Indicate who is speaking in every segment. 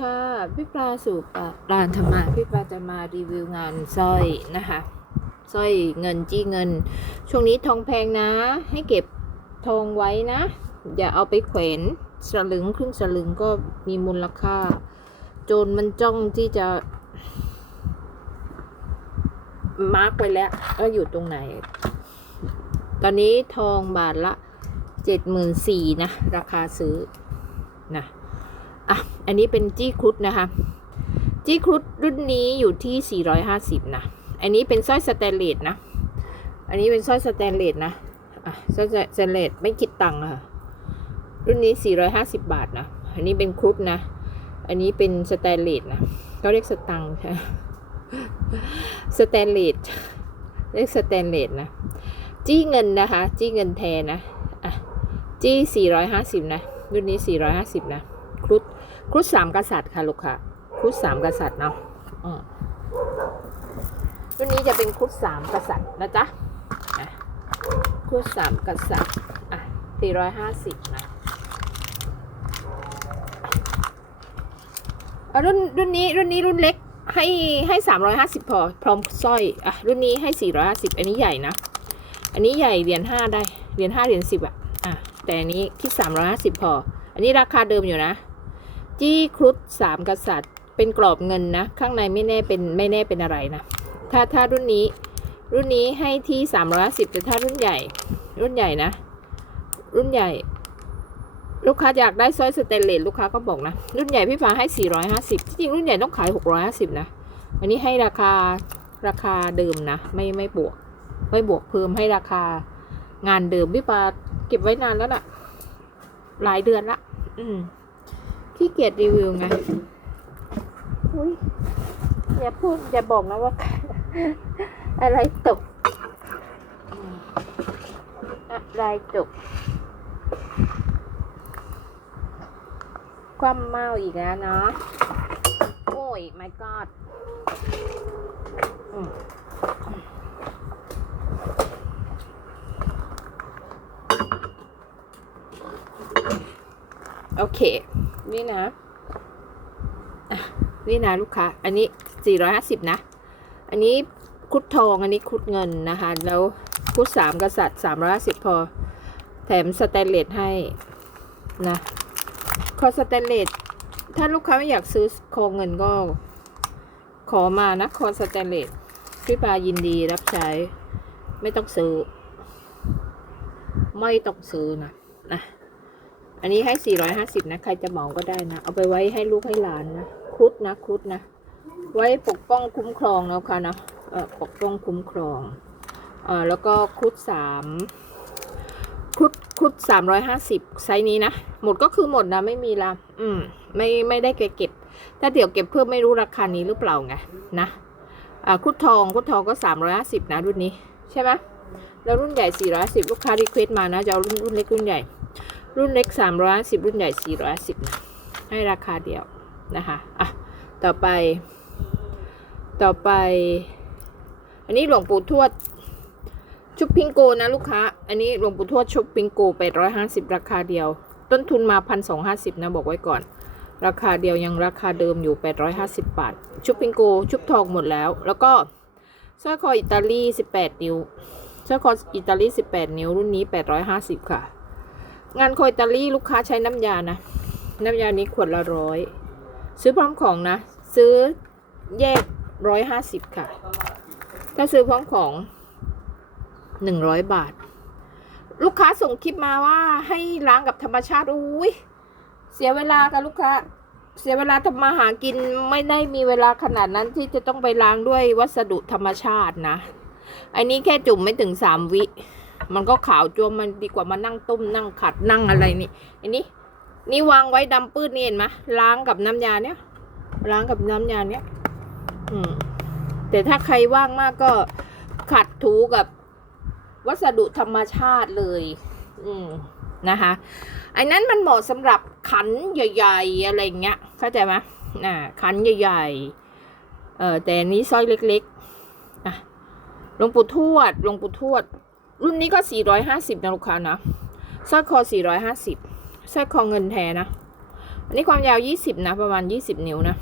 Speaker 1: ค่ะพี่ปลาสู่ปลานธรรมะพี่ปลาจะมารีวิวงานสร้อยนะคะสร้อยเงินจี้เงิน ช่วงนี้ทองแพงนะ ให้เก็บทองไว้นะ อย่าเอาไปแขวนสลึงครึ่งสลึงก็มีมูลค่า โจรมันจ้องที่จะ มาร์กไปแล้วว่าอยู่ตรงไหน ตอนนี้ทองบาทละเจ็ดหมื่นสี่นะ ราคาซื้อนะ อะ อันนี้เป็นจี้ครุฑนะคะ จี้ครุฑรุ่นนี้อยู่ที่ 450 นะ อันนี้เป็นสร้อยสแตนเลสนะ อันนี้เป็นสร้อยสแตนเลสนะ อะ สร้อยสแตนเลสไม่คิดตังค์ค่ะ รุ่นนี้ 450 บาทนะ อันนี้เป็นครุฑนะ อันนี้เป็นสแตนเลสนะเขาเรียกสตังค์ใช่ไหมสแตนเลส เรียกสแตนเลสนะ จี้เงินนะคะ จี้เงินแทนนะ อะ จี้ 450 นะ รุ่นนี้ 450 นะ ครุฑสามกษัตริย์ค่ะลูกค่ะครุฑสามกษัตริย์เนาะรุ่นนี้จะเป็นครุฑสามกษัตริย์นะจ๊ะครุฑสามกษัตริย์อะสี่ร้อยห้าสิบนะอะรุ่นรุ่นนี้รุ่นนี้รุ่นเล็กให้ให้สามร้อยห้าสิบพอพร้อมสร้อยอะรุ่นนี้ให้สี่ร้อยห้าสิบอันนี้ใหญ่นะ อันนี้ใหญ่เหรียญห้าได้เหรียญห้าเหรียญสิบอะอะแต่อันนี้ที่สามร้อยห้าสิบพอ อันนี้ราคาเดิมอยู่นะ จี้ครุฑสามกษัตริย์ เป็นกรอบเงินนะ ข้างในไม่แน่เป็นไม่แน่เป็นอะไรนะ ถ้าถ้ารุ่นนี้ รุ่นนี้ให้ที่สามร้อยสิบแต่ถ้ารุ่นใหญ่ รุ่นใหญ่นะ รุ่นใหญ่ ลูกค้าอยากได้สร้อยสเตนเลสลูกค้าก็บอกนะ รุ่นใหญ่พี่ฟ้าให้สี่ร้อยห้าสิบจริงรุ่นใหญ่ต้องขายหกร้อยห้าสิบนะ อันนี้ให้ราคาราคาเดิมนะ ไม่ไม่บวก ไม่บวกเพิ่มให้ราคางานเดิมพี่ฟ้าเก็บไว้นานแล้วน่ะ หลายเดือนละ อืม ขี้เกียจรีวิวไง อุ้ยอย่าพูด อย่าบอกนะว่า อะไรตกอืมอะไรตก ความเมาอีกแล้วเนาะ โอ้ย my god อืมโอเค นี่นะนี่นะลูกค้า อันนี้ 450 นะ อันนี้คุดทอง อันนี้คุดเงินนะคะ แล้วคุดสามกษัตริย์ 350 พอ แถมสแตนเลสให้นะ คอสแตนเลส ถ้าลูกค้าไม่อยากซื้อคอเงินก็ ขอมานะ คอสแตนเลส พี่ปายินดีรับใช้ ไม่ต้องซื้อ ไม่ต้องซื้อนะนะ อันนี้ให้ 450 นะ ใครจะเหมาก็ได้นะ เอาไปไว้ให้ลูกให้หลานนะ คุดนะ คุดนะ ไว้ปกป้องคุ้มครองแล้วค่ะเนาะเออปกป้องคุ้มครองเออแล้วก็คุดสามคุดคุดสามร้อยห้าสิบไซส์นี้นะ หมดก็คือหมดนะ ไม่มีละอืม ไม่ไม่ได้เก็บเก็บ ถ้าเดี๋ยวเก็บเพิ่มไม่รู้ราคานี้หรือเปล่าไงนะอ่าคุดทองคุดทองก็สามร้อยห้าสิบนะรุ่นนี้ ใช่ไหมแล้วรุ่นใหญ่สี่ร้อยสิบลูกค้ารีเควสต์มานะจะเอารุ่นรุ่นเล็กรุ่นใหญ่ รุ่นเล็กสามร้อยสิบรุ่นใหญ่สี่ร้อยสิบนะให้ราคาเดียวนะคะอะต่อไป ต่อไป อันนี้หลวงปู่ทวดชุบพิงโกนะลูกค้า อันนี้หลวงปู่ทวดชุบพิงโกแปดร้อยห้าสิบราคาเดียว ต้นทุนมาพันสองห้าสิบนะบอกไว้ก่อน ราคาเดียวยังราคาเดิมอยู่แปดร้อยห้าสิบบาท ชุบพิงโกชุบทองหมดแล้ว แล้วก็สร้อยคออิตาลีสิบแปดนิ้วสร้อยคออิตาลีสิบแปดนิ้วรุ่นนี้แปดร้อยห้าสิบค่ะ งานคออิตาลีลูกค้าใช้น้ำยานะ น้ำยานี้ขวดละร้อยซื้อพร้อมของนะ ซื้อแยกร้อยห้าสิบค่ะ ถ้าซื้อพร้อมของหนึ่งร้อยบาท ลูกค้าส่งคลิปมาว่าให้ล้างกับธรรมชาติอุ้ยเสียเวลากับลูกค้า เสียเวลาทำมาหากินไม่ได้มีเวลาขนาดนั้นที่จะต้องไปล้างด้วยวัสดุธรรมชาตินะ อันนี้แค่จุ่มไม่ถึงสามวิ มันก็ขาวจวมมันดีกว่ามานั่งต้มนั่งขัดนั่งอะไรนี่อันนี้ นี่วางไว้ดำปื้ดนี่เห็นไหมล้างกับน้ำยาเนี้ยล้างกับน้ำยาเนี้ยอืมแต่ถ้าใครว่างมากก็ขัดถูกับวัสดุธรรมชาติเลย อืมนะคะอันนั้นมันเหมาะสำหรับขันใหญ่ ๆ อะไรเงี้ยเข้าใจไหมอ่าขันใหญ่ ๆ เออแต่นนี้สร้อยเล็กๆอะหลวงปู่ทวดหลวงปู่ทวด รุ่นนี้ก็ 450 นะลูกค้านะสร้อยคอ 450สร้อยคอเงินแท้นะอันนี้ความยาวยี่สิบนะ ประมาณยี่สิบนิ้วนะ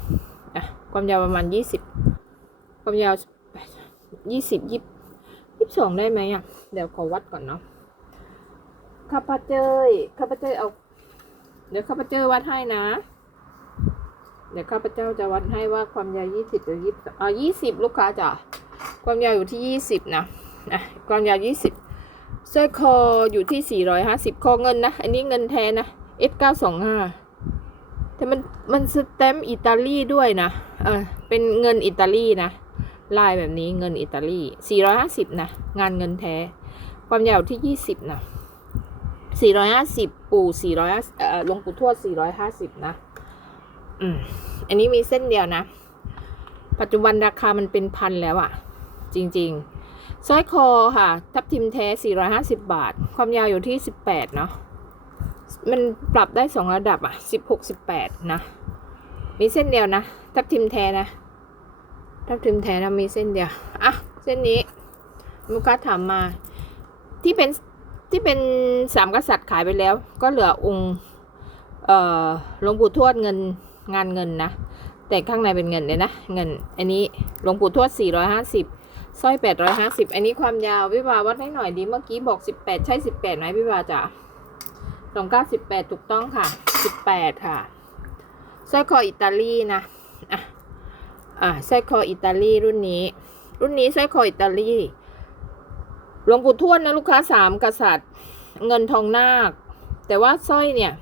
Speaker 1: อะความยาวประมาณยี่สิบความยาวยี่สิบยี่ยี่สองได้ไหมอะ เดี๋ยวขอวัดก่อนเนาะข้าพเจ้ยข้าพเจ้ยเอา เดี๋ยวข้าพเจ้าวัดให้นะ เดี๋ยวข้าพเจ้าจะวัดให้ว่าความยาวยี่สิบหรือยี่สิบอ่ายี่สิบลูกค้าจ้ะความยาวอยู่ที่ยี่สิบนะอะความยาวยี่ สิบสร้อยคออยู่ที่สี่ร้อยห้าสิบคอเงินนะ อันนี้เงินแท้นะ S เก้าสองห้าแต่มันมันสแตมป์อิตาลีด้วยนะเออเป็นเงินอิตาลีนะ ลายแบบนี้เงินอิตาลีสี่ร้อยห้าสิบนะ งานเงินแท้ ความยาวที่ยี่สิบนะสี่ร้อยห้าสิบปู่สี่ร้อยเอ่อลงปู่ทวดสี่ร้อยห้าสิบนะ อืม อันนี้มีเส้นเดียวนะ ปัจจุบันราคามันเป็นพันแล้วอะจริง ๆ สร้อยคอค่ะ ทับทิมแท้ 450 บาท ความยาวอยู่ที่ 18 เนาะ มันปรับได้สองระดับอะ 16 18 นะ มีเส้นเดียวนะ ทับทิมแท้นะ ทับทิมแท้นะมีเส้นเดียว อะ เส้นนี้ ลูกค้าถามมา ที่เป็นที่เป็นสามกษัตริย์ขายไปแล้ว ก็เหลือองค์เอ่อหลวงปู่ทวดเงินงานเงินนะ แต่ข้างในเป็นเงินเลยนะ เงิน อันนี้หลวงปู่ทวด 450 สร้อย850อันนี้ความยาวพี่วาวัดให้หน่อยดีเมื่อกี้บอก18ใช่18ไหมพี่วาจ๋า2918ถูกต้องค่ะ18ค่ะสร้อยคออิตาลีนะอะอะสร้อยคออิตาลีรุ่นนี้ รุ่นนี้สร้อยคออิตาลีหลวงปู่ทวดนะลูกค้าสามกษัตริย์ เงินทองนาค แต่ว่าสร้อยเนี่ย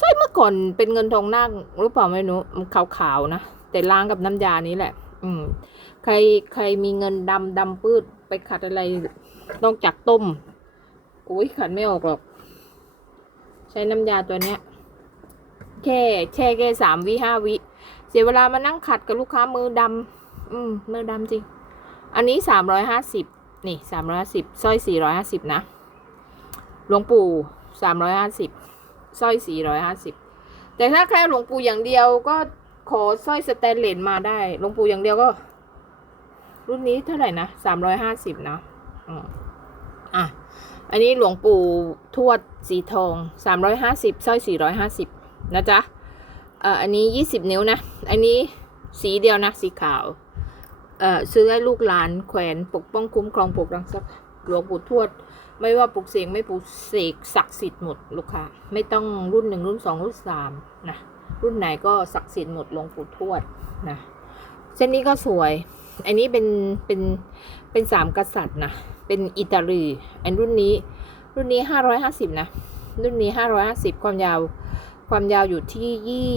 Speaker 1: สร้อยเมื่อก่อนเป็นเงินทองนาคหรือเปล่าไม่รู้มันขาวๆนะแต่ล้างกับน้ำยานี้แหละ อืม ใครใครมีเงินดำดำปืดไปขัดอะไรนอกจากต้มอุ้ยขัดไม่ออกหรอก ใช้น้ำยาตัวเนี้ย แค่แช่แค่สามวิห้าวิ เสียเวลามานั่งขัดกับลูกค้ามือดำอืม มือดำจริง อันนี้สามร้อยห้าสิบนี่สามร้อยห้าสิบสร้อยสี่ร้อยห้าสิบนะหลวงปู่สามร้อยห้าสิบสร้อย450แต่ถ้าแค่หลวงปู่อย่างเดียวก็ ขอสร้อยสแตนเลสมาได้หลวงปู่อย่างเดียวก็ รุ่นนี้เท่าไหร่นะ350นะอืมอะ อันนี้หลวงปู่ทวดสีทอง350สร้อย450นะจ๊ะเอ่ออันนี้20นิ้วนะ อันนี้สีเดียวนะ สีขาวเอ่อซื้อให้ลูกหลานแขวนปกป้องคุ้มครองปกรังทรัพย์หลวงปู่ทวด ไม่ว่าปลุกเสกไม่ปลุกเสกศักดิ์สิทธิ์หมดลูกค้าไม่ต้องรุ่นหนึ่งรุ่นสองรุ่นสามนะ รุ่นไหนก็ศักดิ์สิทธิ์หมดหลวงปู่ทวดนะเส้นนี้ก็สวย อันนี้เป็นเป็นเป็นสามกษัตริย์นะเป็นอิตาลีอันรุ่นนี้รุ่นนี้ห้าร้อยห้าสิบนะรุ่นนี้ห้าร้อยห้าสิบความยาวความยาวอยู่ที่ยี่